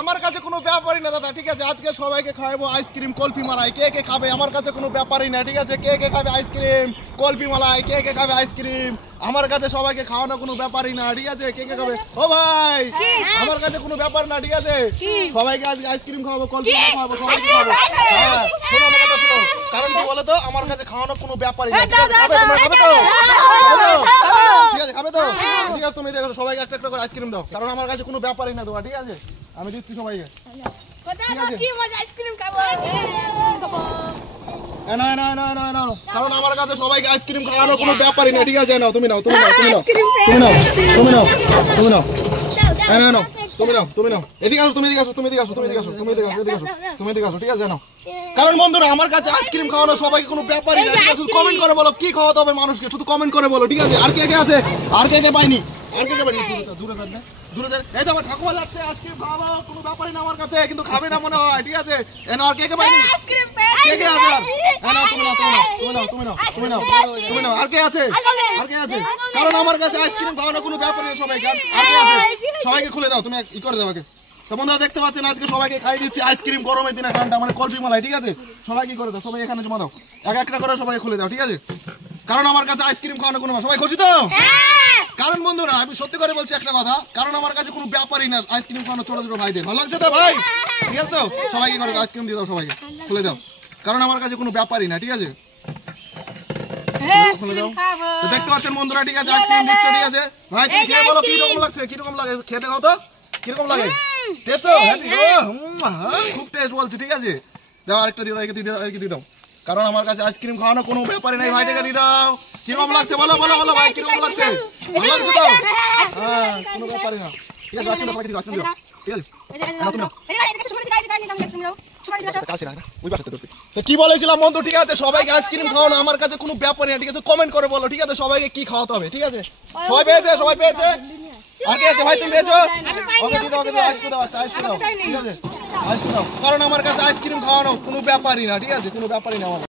আমার কাছে কোনো ব্যাপারই না দাদা, ঠিক আছে? আজকে সবাইকে খাওয়াবো আইসক্রিম কুলফি মালাই। কে কে খাবে আমার কাছে কোনো ব্যাপারই না, ঠিক আছে? কে কে খাবে আইসক্রিম কুলফি মালাই, কে কে খাবে আইসক্রিম আমার কাছে সবাইকে খাওয়ানো কোনো ব্যাপারই না, ঠিক আছে? কে কে খাবে? ও ভাই, আমার কাছে কোনো ব্যাপার না, ঠিক আছে? সবাইকে আজকে আইসক্রিম খাওয়াবো, কুলফি খাওয়াবো, সবাইকে খাওয়াবো। হ্যাঁ, শোনো আমার কথা শোনো। কারণ কি বলো তো, আমার কাছে খাওয়ানো কোনো ব্যাপারই না, ঠিক আছে? খাবে তোমরা, খাবে তো? ঠিক আছে, খাবে তো? ঠিক আছে, তুমি দেখো সবাইকে একটা একটা করে আইসক্রিম দাও, কারণ আমার কাছে কোনো ব্যাপারই না তোমার, ঠিক আছে? আমি দিচ্ছি সবাইকে। না না না না না, কারণ আমার কাছে সবাইকে আইসক্রিম খাওয়ানোর কোনো ব্যাপারই না, ঠিক আছে? নাও তুমি নাও, তুমি নাও, তুমি নাও, তুমি নাও, তুমি নাও, তুমি নাও, হ্যাঁ নাও, তুমি নাও, তুমি নাও, এদিকে আসো, তুমি এদিকে আসো, তুমি এদিকে আসো, তুমি এদিকে আসো, তুমি এদিকে আসো, এদিকে আসো, তুমি এদিকে আসো, ঠিক আছে? নাও। কারণ বন্ধুরা আমার কাছে আইসক্রিম খাওয়ানো সবাইকে কোনো ব্যাপারই না, ঠিক আছে? শুধু কমেন্ট করে বলো কি খাওয়াতে হবে মানুষকে, শুধু কমেন্ট করে বলো, ঠিক আছে? আর কে কে আছে? আর কে কে পাইনি? আর কে কে পাইনি? দূরে যান না, দূরে যান। এই তো আমার ঠাকুমা যাচ্ছে, আইসক্রিম খাওয়াবো, কোনো ব্যাপারই না আমার কাছে, কিন্তু খাবে না মনে হয়, ঠিক আছে? এনো আর কে কে পাইনি? কে কে আছে? এনো তুমি নাও, তুমি নাও, তুমি নাও, তুমি নাও, তুমি নাও, তুমি নাও। আর কে আছে? আর কে আছে? কারণ আমার কাছে আইসক্রিম খাওয়ানো কোনো ব্যাপারই না সবাইকে। আর কে আছে? সবাইকে খুলে দাও, তুমি ই করে দাও আগে। তো বন্ধুরা দেখতে পাচ্ছেন আজকে সবাইকে খাইয়ে দিচ্ছি আইসক্রিম, গরমের দিনে ঠান্ডা মানে কুলফি মালাই, ঠিক আছে? সবাই কি করে দাও, সবাই এখানে জমা দাও, এক একটা করে সবাইকে খুলে দাও, ঠিক আছে? কারণ আমার কাছে আইসক্রিম খাওয়ানো কোনো, সবাই খুশি তো? কারণ বন্ধুরা আমি সত্যি করে বলছি একটা কথা, কারণ আমার কাছে কোনো ব্যাপারই না আইসক্রিম খাওয়ানো ছোট ছোট ভাইদের। ভালো লাগছে তো ভাই? ঠিক আছে তো? সবাই কি করে দাও, আইসক্রিম দিয়ে দাও, সবাইকে খুলে দাও, কারণ আমার কাছে কোনো ব্যাপারই না, ঠিক আছে? খুলে দাও। তো দেখতে পাচ্ছেন বন্ধুরা, ঠিক আছে? আইসক্রিম দিচ্ছে, ঠিক আছে? ভাই তুমি খেয়ে বলো কিরকম লাগছে, কিরকম লাগে, খেয়ে দেখাও তো কিরকম লাগে। টেস্ট তো খুব টেস্ট বলছে, ঠিক আছে? দাও আরেকটা দিয়ে দাও, একে দিয়ে দাও, একে দিয়ে দাও, কারণ আমার কাছে আইসক্রিম খাওয়ানো কোনো ব্যাপারই নাই। ভাইটাকে দিয়ে দাও, কিরকম লাগছে বলো, বলো বলো ভাই কিরকম লাগছে? ভালো লাগছে তো? হ্যাঁ, কোনো ব্যাপারই না, ঠিক আছে? আইসক্রিম দাও, আইসক্রিম দাও, ঠিক আছে? তো কি বলেছিলাম বন্ধু, ঠিক আছে? সবাইকে আইসক্রিম খাওয়ানো আমার কাছে কোনো ব্যাপারই না, ঠিক আছে? কমেন্ট করে বলো, ঠিক আছে? সবাইকে কি খাওয়াতে হবে, ঠিক আছে? সবাই পেয়েছে, সবাই পেয়েছে। আর কে আছে ভাই, তুমি পেয়েছো? ওকে দিয়ে দাও, ওকে দাও, আইসক্রিম দাও, আইসক্রিম দাও, ঠিক আছে? আইসক্রিম দাও, কারণ আমার কাছে আইসক্রিম খাওয়ানো কোনো ব্যাপারই না, ঠিক আছে? কোনো ব্যাপারই না আমার।